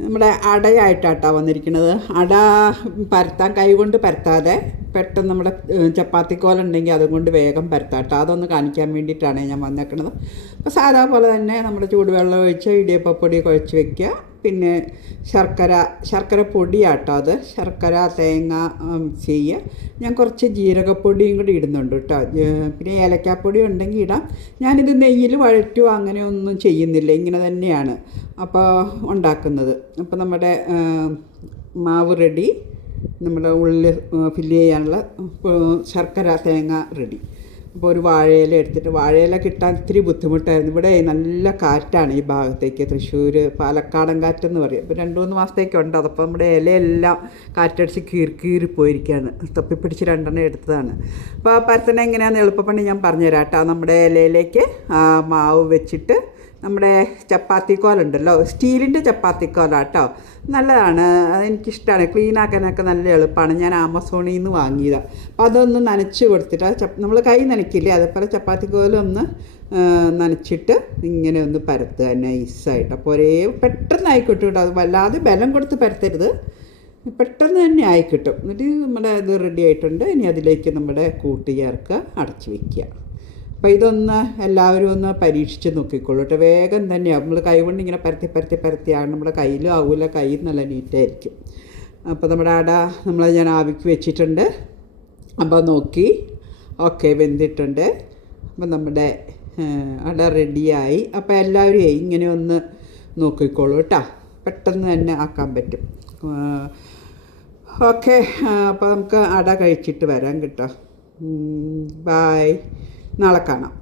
നമ്മുടെ അടയായിട്ടാട്ടോ വന്നിരിക്കുന്നത്. അട പരത്താൻ കൈ കൊണ്ട് പരത്താതെ പെട്ടെന്ന് നമ്മുടെ ചപ്പാത്തിക്കോലുണ്ടെങ്കിൽ അതുകൊണ്ട് വേഗം പരത്താട്ടോ. അതൊന്ന് കാണിക്കാൻ വേണ്ടിയിട്ടാണ് ഞാൻ വന്നേക്കുന്നത്. അപ്പോൾ സാധാ പോലെ തന്നെ നമ്മുടെ ചൂടുവെള്ളം ഒഴിച്ച് ഇടിയപ്പപ്പൊടി കുഴച്ച് വയ്ക്കുക. പിന്നെ ശർക്കര പൊടിയാട്ടോ അത്. ശർക്കര തേങ്ങ മിക്സ് ചെയ്യുക. ഞാൻ കുറച്ച് ജീരകപ്പൊടിയും കൂടി ഇടുന്നുണ്ട് കേട്ടോ. പിന്നെ ഏലക്കാപ്പൊടി ഉണ്ടെങ്കിൽ ഇടാം. ഞാനിത് നെയ്യിൽ വഴറ്റുക അങ്ങനെയൊന്നും ചെയ്യുന്നില്ല, ഇങ്ങനെ തന്നെയാണ് അപ്പോൾ ഉണ്ടാക്കുന്നത്. അപ്പോൾ നമ്മുടെ മാവ് റെഡി. നമ്മുടെ ഉള്ളിൽ ഫില്ല് ചെയ്യാനുള്ള ശർക്കര തേങ്ങ റെഡി. അപ്പോൾ ഒരു വാഴയില എടുത്തിട്ട്, വാഴയില കിട്ടാൻ ഇത്തിരി ബുദ്ധിമുട്ടായിരുന്നു. ഇവിടെ നല്ല കാറ്റാണ് ഈ ഭാഗത്തേക്ക്, തൃശ്ശൂർ പാലക്കാടൻ കാറ്റെന്ന് പറയും. ഇപ്പോൾ 2-3 മാസത്തേക്കുണ്ട്. അതപ്പോൾ നമ്മുടെ ഇലയെല്ലാം കാറ്റടിച്ച് കീറിപ്പോയിരിക്കുകയാണ്. തപ്പിപ്പിടിച്ച് 2 എടുത്തതാണ്. അപ്പോൾ പരത്തണ എങ്ങനെയാണെന്ന് എളുപ്പപ്പണി ഞാൻ പറഞ്ഞുതരാം കേട്ടോ. നമ്മുടെ ഇലയിലേക്ക് മാവ് വെച്ചിട്ട് നമ്മുടെ ചപ്പാത്തിക്കോലുണ്ടല്ലോ, സ്റ്റീലിൻ്റെ ചപ്പാത്തിക്കോലാട്ടോ, നല്ലതാണ്. അതെനിക്കിഷ്ടമാണ്. ക്ലീനാക്കാനൊക്കെ നല്ല എളുപ്പമാണ്. ഞാൻ ആമസോണിൽ നിന്ന് വാങ്ങിയതാണ്. അപ്പോൾ അതൊന്ന് നനച്ച് കൊടുത്തിട്ട്, നമ്മൾ കൈ നനയ്ക്കില്ലേ, അതേപോലെ ചപ്പാത്തിക്കോലൊന്ന് നനച്ചിട്ട് ഇങ്ങനെ ഒന്ന് പരത്തുക നൈസായിട്ട്. അപ്പോൾ പെട്ടെന്ന് ആയിക്കിട്ടും കേട്ടോ. അത് വല്ലാതെ ബലം കൊടുത്ത് പരത്തരുത്, പെട്ടെന്ന് തന്നെ ആയിക്കിട്ടും. എന്നിട്ട് നമ്മുടെ ഇത് റെഡി ആയിട്ടുണ്ട്. ഇനി അതിലേക്ക് നമ്മുടെ കൂട്ട് ചേർക്കുക, അടച്ച് വയ്ക്കുക. അപ്പോൾ ഇതൊന്ന് എല്ലാവരും ഒന്ന് പരീക്ഷിച്ച് നോക്കിക്കോളൂ കേട്ടോ. വേഗം തന്നെയാണ്. നമ്മൾ കൈ കൊണ്ട് ഇങ്ങനെ പരത്തിയാണ് നമ്മുടെ കയ്യിലും ആവില്ല, കൈ നല്ല നീറ്റായിരിക്കും. അപ്പോൾ നമ്മുടെ അട ഞാൻ ആവിക്ക് വെച്ചിട്ടുണ്ട്. അപ്പോൾ നോക്കി, ഓക്കെ, വെന്തിട്ടുണ്ട്. അപ്പോൾ നമ്മുടെ അട റെഡിയായി. അപ്പോൾ എല്ലാവരും ഇങ്ങനെ ഒന്ന് നോക്കിക്കോളൂ കേട്ടോ. പെട്ടെന്ന് തന്നെ ആക്കാൻ പറ്റും. ഓക്കെ, അപ്പോൾ നമുക്ക് അട കഴിച്ചിട്ട് വരാം കേട്ടോ. ബായ്, നാളെ കാണാം.